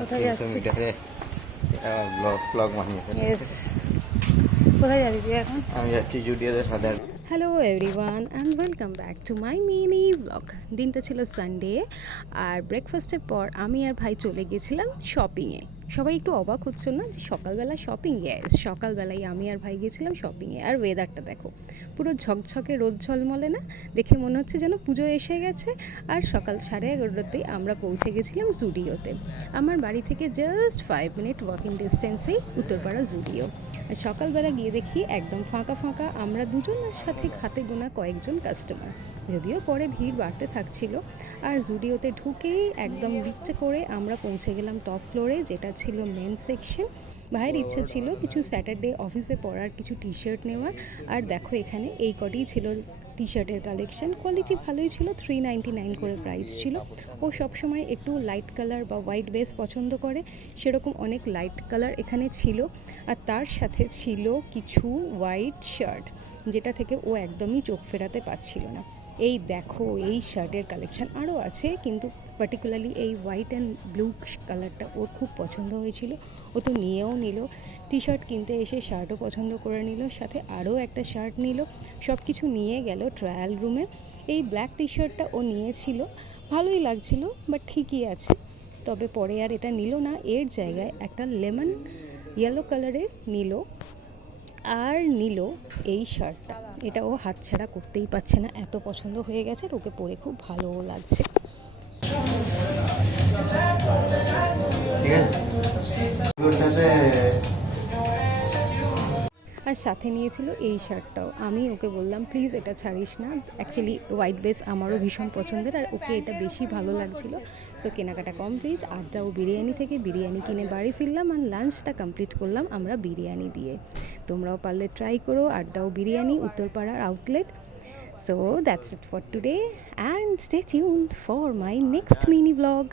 কোথায় 300 যাচ্ছিস? মিটারে ব্লগ বানিয়েছে। ইয়েস। কোথায় যাবি তুই এখন? আমি যাচ্ছি জুডিওদের সাথে। Hello everyone and welcome back to my mini blog. দিনটা ছিল সানডে, আর ব্রেকফাস্টের পর আমি আর ভাই চলে গেছিলাম শপিংয়ে। সবাই একটু অবাক হচ্ছে না যে সকালবেলা শপিং? ইয়েস, সকালবেলায় আমি আর ভাই গেছিলাম শপিংয়ে। আর ওয়েদারটা দেখো, পুরো ঝকঝকে রোদ ঝলমলে না, দেখে মনে হচ্ছে যেন পুজো এসে গেছে। আর সকাল 11:30তেই আমরা পৌঁছে গেছিলাম জুডিওতে। আমার বাড়ি থেকে জাস্ট 5 মিনিট ওয়াকিং ডিস্টেন্সেই উত্তরপাড়া জুডিও। আর সকালবেলা গিয়ে দেখি একদম ফাঁকা ফাঁকা, আমরা দুজনের সাথে হাতে গোনা কয়েকজন কাস্টমার, যদিও পরে ভিড় বাড়তে থাকছিল। আর জুডিওতে ঢুকেই একদম লিফটে করে আমরা পৌঁছে গেলাম টপ ফ্লোরে, যেটা ছিল মেন সেকশন। ভাইয়ের ইচ্ছে ছিল কিছু স্যাটারডে অফিসে পরার কিছু টি শার্ট নেওয়ার। আর দেখো এখানে এই কটিই ছিল টি শার্টের কালেকশন। কোয়ালিটি ভালোই ছিল, 399 করে প্রাইস ছিল। ও সবসময় একটু লাইট কালার বা হোয়াইট বেস পছন্দ করে, সেরকম অনেক লাইট কালার এখানে ছিল। আর তার সাথে ছিল কিছু হোয়াইট শার্ট, যেটা থেকে ও একদমই চোখ ফেরাতে পারছিল না। এই দেখো এই শার্টের কালেকশন আরও আছে, কিন্তু পার্টিকুলারলি এই হোয়াইট অ্যান্ড ব্লু কালারটা ওর খুব পছন্দ হয়েছিল। ও তো নিয়েও নিল। টি শার্ট কিনতে এসে শার্টও পছন্দ করে নিল, সাথে আরও একটা শার্ট নিল। সব কিছু নিয়ে গেল ট্রায়াল রুমে। এই ব্ল্যাক টি শার্টটা ও নিয়েছিল, ভালোই লাগছিল, বাট ঠিকই আছে। তবে পরে আর এটা নিল না, এর জায়গায় একটা লেমন ইয়েলো কালারের নিল। আর নিল এই শার্টটা, এটা ও হাতছাড়া করতেই পারছে না, এত পছন্দ হয়ে গেছে। আর ওকে পরে খুব ভালোও লাগছে। আর সাথে নিয়েছিল এই শার্টটাও। আমি ওকে বললাম প্লিজ এটা ছাড়িস না, অ্যাকচুয়ালি হোয়াইট বেস আমারও ভীষণ পছন্দের, আর ওকে এটা বেশি ভালো লাগছিল। সো কেনাকাটা কমপ্লিট। আড্ডা ও বিরিয়ানি থেকে বিরিয়ানি কিনে বাড়ি ফিরলাম, আর লাঞ্চটা কমপ্লিট করলাম আমরা বিরিয়ানি দিয়ে। তোমরাও পারলে ট্রাই করো আড্ডা ও বিরিয়ানি, উত্তরপাড়ার outlet. So that's it for today, and stay tuned for my next mini vlog.